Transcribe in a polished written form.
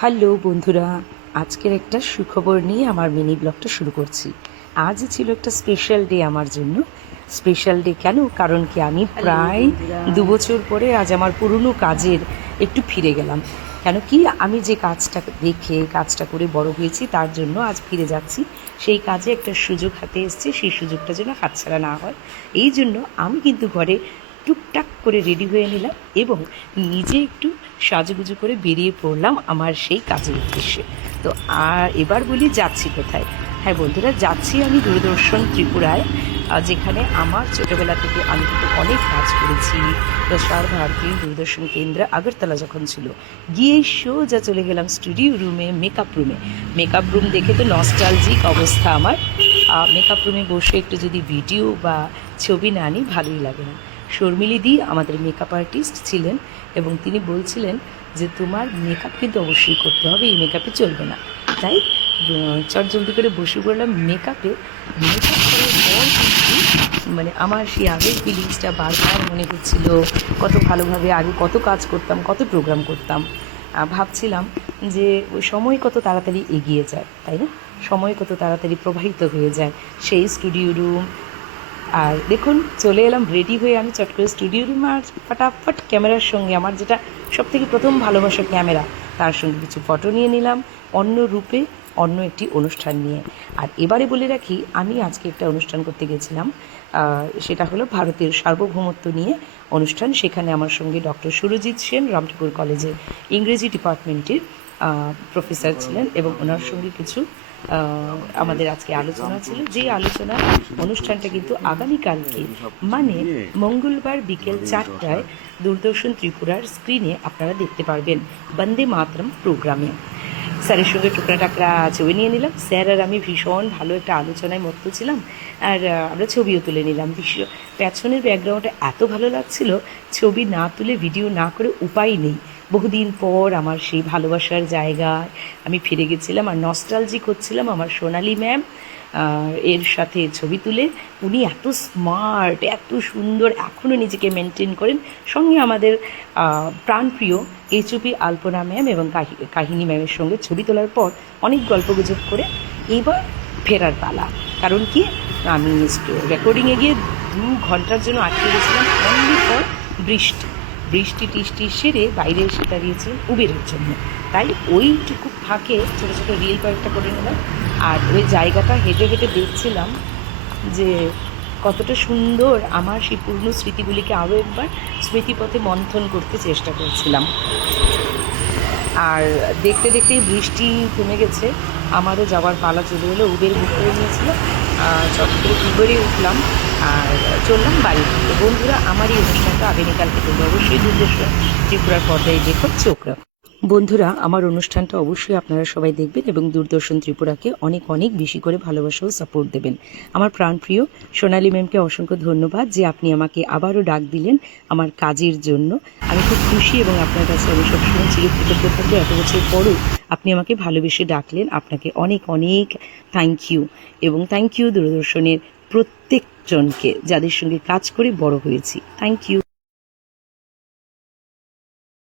Hello বন্ধুরা, আজকের একটা সুখবর নিয়ে আমার মিনি ব্লগটা শুরু করছি। আজ ছিল একটা স্পেশাল ডে আমার জন্য। স্পেশাল ডে কেন? কারণ কি, আমি প্রায় 2 বছর পরে আজ আমার পুরনো কাজের একটু ফিরে গেলাম। কেন কি, আমি যে কাজটা দেখে কাজটা করে বড় হয়েছি তার জন্য আজ ফিরে যাচ্ছি। সেই কাজে একটা সুযোগ হাতে এসছে, সেই সুযোগটা যেন হাতছাড়া না হয়। এই জন্য আমি কিন্তু ঘরে টুকটাক করে রেডি হয়ে নিলাম এবং নিজে একটু সাজুগুজু করে বেরিয়ে পড়লাম আমার সেই কাজের উদ্দেশ্যে। তো আর এবার বলি যাচ্ছি কোথায়। হ্যাঁ বন্ধুরা, যাচ্ছি আমি দূরদর্শন ত্রিপুরায়, যেখানে আমার ছোটোবেলা থেকে আমি কিন্তু অনেক কাজ করেছি। প্রসার ভারতী দূরদর্শন কেন্দ্র আগরতলা যখন ছিল, গিয়ে সোজা চলে গেলাম স্টুডিও রুমে, মেকআপ রুম দেখে তো নস্টালজিক অবস্থা আমার। মেকআপ রুমে বসে একটু যদি ভিডিও বা ছবি না নিই ভালোই লাগে না। শর্মিলিদি আমাদের মেকআপ আর্টিস্ট ছিলেন এবং তিনি বলছিলেন যে তোমার মেকআপ কিন্তু অবশ্যই করতে হবে, এই মেকআপে চলবে না। তাই চটজলদি করে বসে পড়লাম মেকআপ করার পর কিন্তু আমার সেই আগের ফিলিংসটা বারবার মনে হচ্ছিল। কত ভালোভাবে আগে কত কাজ করতাম, কত প্রোগ্রাম করতাম। ভাবছিলাম যে ওই সময় কত তাড়াতাড়ি এগিয়ে যায়, তাই না? সময় কত তাড়াতাড়ি প্রবাহিত হয়ে যায়। সেই স্টুডিও রুম, আর দেখুন চলে এলাম রেডি হয়ে। আমি চট করে স্টুডিও রুমে আর ফটাফট ক্যামেরার সঙ্গে, আমার যেটা সবথেকে প্রথম ভালোবাসা ক্যামেরা, তার সঙ্গে কিছু ফটো নিয়ে নিলাম অন্য রূপে, অন্য একটি অনুষ্ঠান নিয়ে। আর এবারে বলে রাখি, আমি আজকে একটা অনুষ্ঠান করতে গেছিলাম, সেটা হলো ভারতের সার্বভৌমত্ব নিয়ে অনুষ্ঠান। সেখানে আমার সঙ্গে ডক্টর সুরজিৎ সেন রামটিপুর কলেজের ইংরেজি ডিপার্টমেন্টের প্রফেসর ছিলেন এবং ওনার সঙ্গে কিছু আমাদের আজকে আলোচনা ছিল। যে আলোচনা অনুষ্ঠানটা কিন্তু আগামীকালকে মানে মঙ্গলবার বিকেল 4টায় দূরদর্শন ত্রিপুরার স্ক্রিনে আপনারা দেখতে পারবেন, বন্দে মাতরম প্রোগ্রামে। স্যারের সঙ্গে টুকরা টাকরা ছবি নিয়ে নিলাম। স্যার আর আমি ভীষণ ভালো একটা আলোচনায় মত্ত ছিলাম, আর আমরা ছবিও তুলে নিলাম। পেছনের ব্যাকগ্রাউন্ডটা এত ভালো লাগছিল, ছবি না তুলে ভিডিও না করে উপায় নেই। বহুদিন পর আমার সেই ভালোবাসার জায়গায় আমি ফিরে গেছিলাম আর নস্টালজিক হচ্ছিলাম আমার সোনালি ম্যাম এর সাথে ছবি তুলে। উনি এত স্মার্ট, এত সুন্দর, এখনও নিজেকে মেনটেন করেন। সঙ্গে আমাদের প্রাণপ্রিয় এইচওপি আলপনা ম্যাম এবং কাহিনী ম্যামের সঙ্গে ছবি তোলার পর অনেক গল্পগুজব করে এবার ফেরার পালা। কারণ কি, আমি রেকর্ডিংয়ে গিয়ে 2 ঘন্টার জন্য আটকে গেছিলাম অনলি ফর বৃষ্টি টিষ্টি সেরে বাইরে এসে দাঁড়িয়েছিলাম উবেরের জন্য। তাই ওইটুকু ফাঁকে ছোটো ছোটো রিল কয়েকটা করে নিলাম। আর ওই জায়গাটা হেঁটে হেঁটে দেখছিলাম যে কতটা সুন্দর। আমার সেই পুরনো স্মৃতিগুলিকে আরও একবার স্মৃতিপথে মন্থন করতে চেষ্টা করছিলাম। আর দেখতে দেখতেই বৃষ্টি থেমে গেছে, আমারও যাওয়ার পালা চলে এলো। উবের বুক করে নিয়েছিলাম, চট করে উবেরে উঠলাম আর চললাম বাড়ি। তো বন্ধুরা, আমার এই অনুষ্ঠানটা আগামীকালকে তোমরা অবশ্যই দূরদর্শন ত্রিপুরার পর্দায় দেখো, চোখ রাখো। বন্ধুরা, আমার অনুষ্ঠানটা অবশ্যই আপনারা সবাই দেখবেন এবং দূরদর্শন ত্রিপুরাকে অনেক অনেক বেশি করে ভালোবাসা ও সাপোর্ট দেবেন। আমার প্রাণপ্রিয় সোনালী ম্যামকে অসংখ্য ধন্যবাদ যে আপনি আমাকে আবারও ডাক দিলেন আমার কাজের জন্য। আমি খুব খুশি এবং আপনার কাছে আমি সবসময় চিরকৃতজ্ঞ থাকবো। এত বছর পরও আপনি আমাকে ভালোবেসে ডাকলেন, আপনাকে অনেক অনেক থ্যাংক ইউ। এবং থ্যাংক ইউ দূরদর্শনের প্রত্যেকজনকে যাদের সঙ্গে কাজ করে বড় হয়েছি। Thank you.